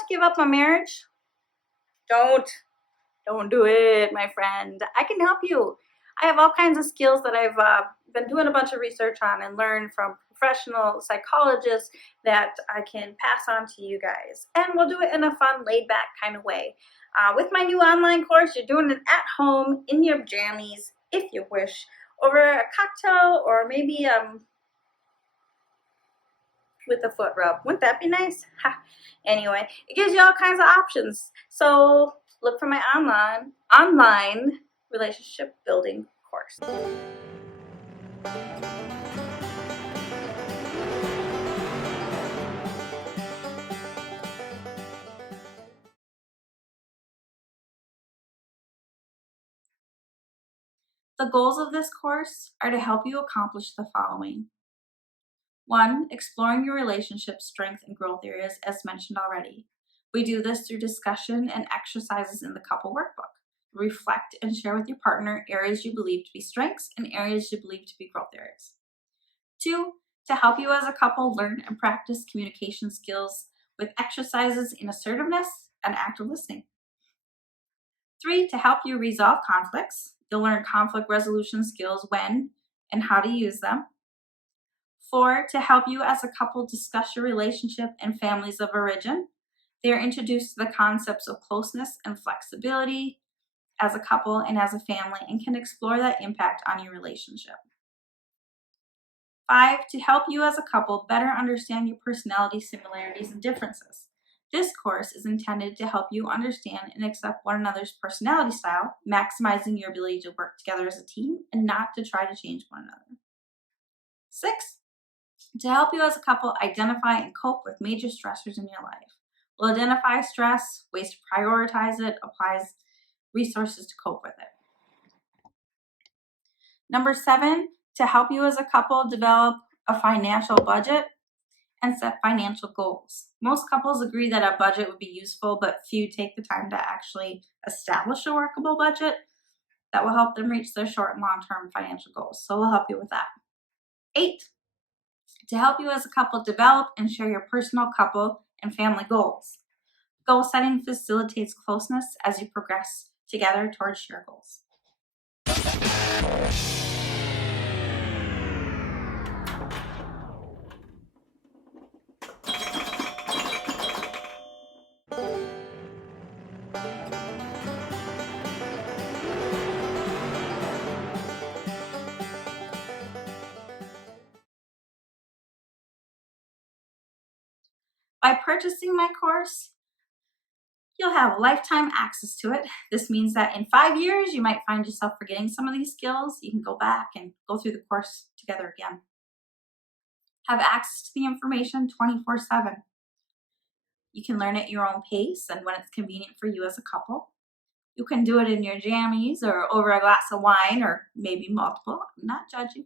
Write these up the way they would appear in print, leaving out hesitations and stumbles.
to give up my marriage? Don't do it, my friend. I can help you. I have all kinds of skills that I've been doing a bunch of research on and learned from professional psychologists that I can pass on to you guys. And we'll do it in a fun, laid-back kind of way. With my new online course, you're doing it at home, in your jammies, if you wish, over a cocktail or maybe with a foot rub. Wouldn't that be nice? Ha. Anyway, it gives you all kinds of options. So look for my online relationship building course. The goals of this course are to help you accomplish the following. 1, exploring your relationship strength and growth areas as mentioned already. We do this through discussion and exercises in the couple workbook. Reflect and share with your partner areas you believe to be strengths and areas you believe to be growth areas. 2, to help you as a couple learn and practice communication skills with exercises in assertiveness and active listening. 3, to help you resolve conflicts. You'll learn conflict resolution skills when and how to use them. 4, to help you as a couple discuss your relationship and families of origin. They are introduced to the concepts of closeness and flexibility as a couple and as a family and can explore that impact on your relationship. 5, to help you as a couple better understand your personality similarities and differences. This course is intended to help you understand and accept one another's personality style, maximizing your ability to work together as a team and not to try to change one another. 6, to help you as a couple identify and cope with major stressors in your life. We'll identify stress, ways to prioritize it, applies resources to cope with it. Number 7, to help you as a couple develop a financial budget and set financial goals. Most couples agree that a budget would be useful, but few take the time to actually establish a workable budget that will help them reach their short and long-term financial goals. So we'll help you with that. 8, to help you as a couple develop and share your personal couple and family goals. Goal setting facilitates closeness as you progress together towards your goals. By purchasing my course, you'll have lifetime access to it. This means that in 5 years, you might find yourself forgetting some of these skills. You can go back and go through the course together again. Have access to the information 24/7. You can learn at your own pace and when it's convenient for you as a couple. You can do it in your jammies or over a glass of wine or maybe multiple. I'm not judging.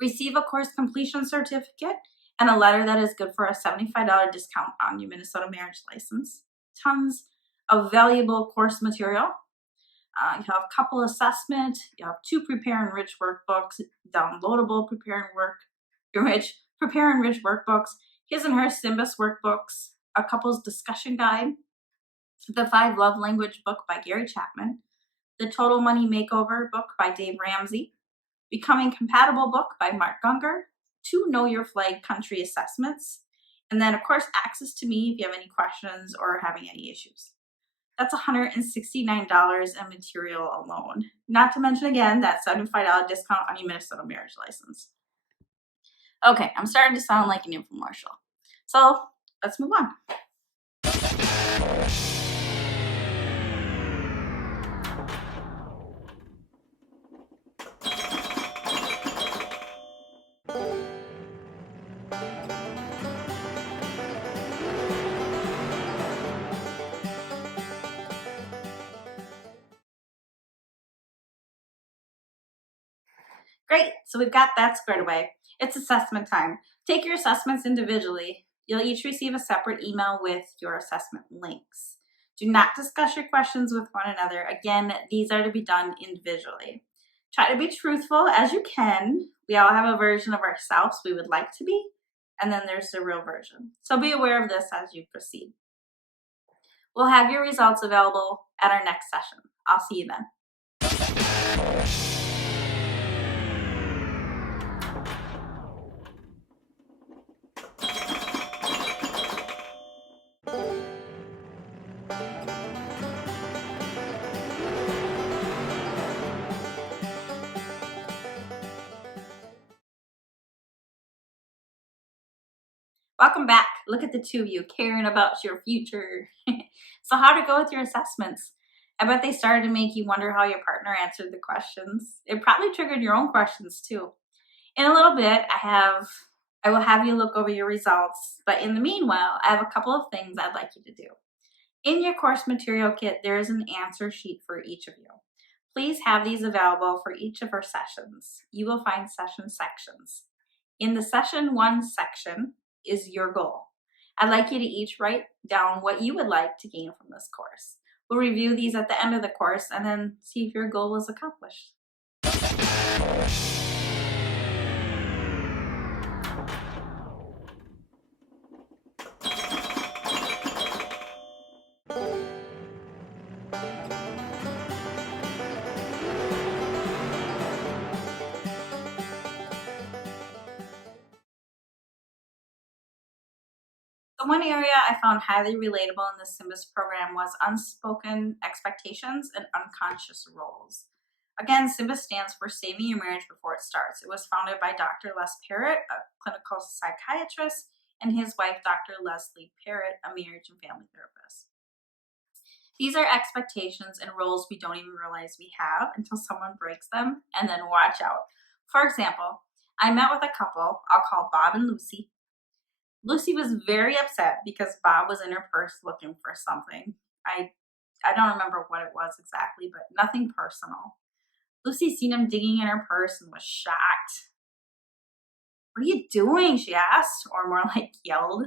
Receive a course completion certificate and a letter that is good for a $75 discount on your Minnesota marriage license. Tons of valuable course material. You have couple assessment. You have 2 Prepare and Rich workbooks, downloadable Prepare and Rich workbooks, his and her Symbis workbooks, a couple's discussion guide, the 5 Love Language book by Gary Chapman, the Total Money Makeover book by Dave Ramsey, Becoming Compatible book by Mark Gungor, 2 Know Your Flag country assessments, and then of course access to me if you have any questions or having any issues. That's $169 in material alone. Not to mention again that $75 discount on your Minnesota marriage license. Okay, I'm starting to sound like an infomercial. So let's move on. Great, so we've got that squared away. It's assessment time. Take your assessments individually. You'll each receive a separate email with your assessment links. Do not discuss your questions with one another. Again, these are to be done individually. Try to be truthful as you can. We all have a version of ourselves we would like to be, and then there's the real version. So be aware of this as you proceed. We'll have your results available at our next session. I'll see you then. Welcome back. Look at the two of you caring about your future. So how to go with your assessments? I bet they started to make you wonder how your partner answered the questions. It probably triggered your own questions too. In a little bit, I will have you look over your results, but in the meanwhile, I have a couple of things I'd like you to do. In your course material kit, there is an answer sheet for each of you. Please have these available for each of our sessions. You will find session sections. In the session 1 section is your goal. I'd like you to each write down what you would like to gain from this course. We'll review these at the end of the course and then see if your goal was accomplished. The one area I found highly relatable in the SYMBIS program was unspoken expectations and unconscious roles. Again, SYMBIS stands for Saving Your Marriage Before It Starts. It was founded by Dr. Les Parrott, a clinical psychiatrist, and his wife, Dr. Leslie Parrott, a marriage and family therapist. These are expectations and roles we don't even realize we have until someone breaks them, and then watch out. For example, I met with a couple, I'll call Bob and Lucy. Lucy was very upset because Bob was in her purse looking for something. I don't remember what it was exactly, but nothing personal. Lucy seen him digging in her purse and was shocked. "What are you doing?" she asked, or more like yelled.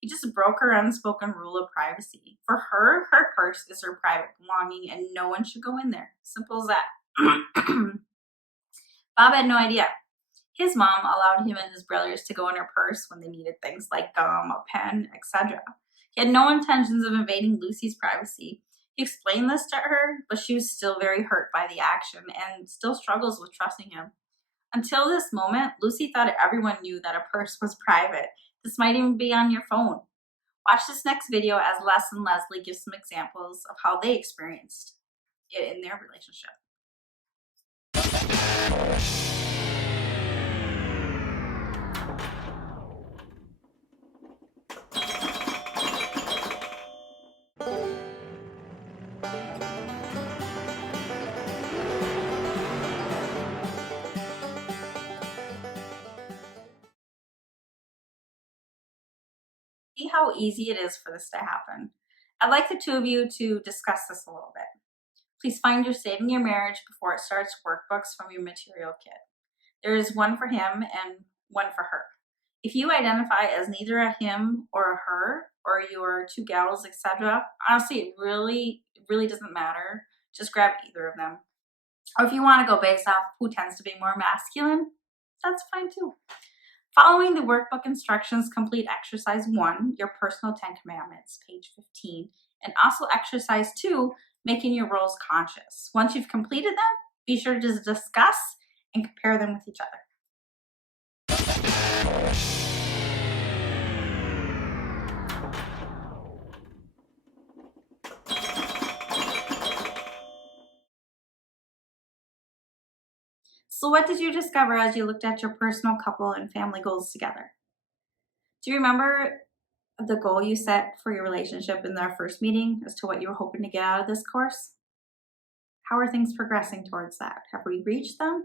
He just broke her unspoken rule of privacy. For her, her purse is her private belonging and no one should go in there. Simple as that. Bob had no idea. His mom allowed him and his brothers to go in her purse when they needed things like gum, a pen, etc. He had no intentions of invading Lucy's privacy. He explained this to her, but she was still very hurt by the action and still struggles with trusting him. Until this moment, Lucy thought everyone knew that a purse was private. This might even be on your phone. Watch this next video as Les and Leslie give some examples of how they experienced it in their relationship. See how easy it is for this to happen. I'd like the two of you to discuss this a little bit. Please find your Saving Your Marriage Before It Starts workbooks from your material kit. There is one for him and one for her. If you identify as neither a him or a her, or you're two gals, etc., honestly, it really doesn't matter. Just grab either of them. Or if you want to go based off who tends to be more masculine, that's fine too. Following the workbook instructions, complete exercise 1, your personal 10 commandments, page 15, and also exercise 2, making your roles conscious. Once you've completed them, be sure to discuss and compare them with each other. So what did you discover as you looked at your personal, couple, and family goals together? Do you remember the goal you set for your relationship in our first meeting as to what you were hoping to get out of this course? How are things progressing towards that? Have we reached them?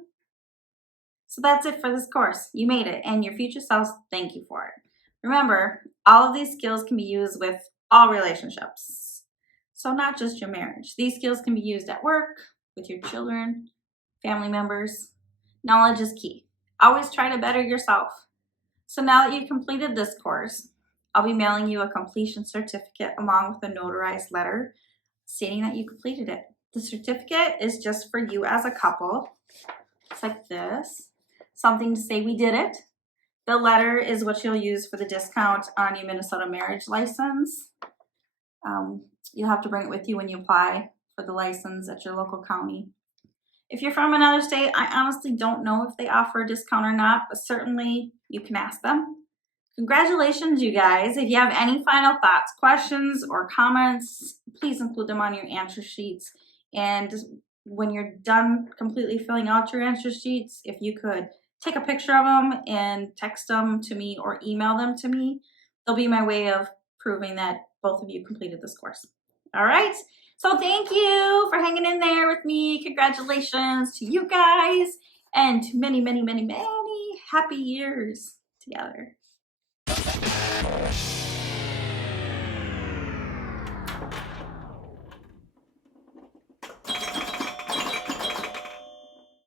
So that's it for this course. You made it, and your future selves thank you for it. Remember, all of these skills can be used with all relationships. So not just your marriage. These skills can be used at work, with your children, family members. Knowledge is key. Always try to better yourself. So now that you've completed this course, I'll be mailing you a completion certificate along with a notarized letter stating that you completed it. The certificate is just for you as a couple. It's like this. Something to say we did it. The letter is what you'll use for the discount on your Minnesota marriage license. You'll have to bring it with you when you apply for the license at your local county. If you're from another state, I honestly don't know if they offer a discount or not, but certainly you can ask them. Congratulations, you guys. If you have any final thoughts, questions, or comments, please include them on your answer sheets. And when you're done completely filling out your answer sheets, if you could take a picture of them and text them to me or email them to me, they'll be my way of proving that both of you completed this course. All right. So thank you for hanging in there with me. Congratulations to you guys and to many, many, many, many happy years together.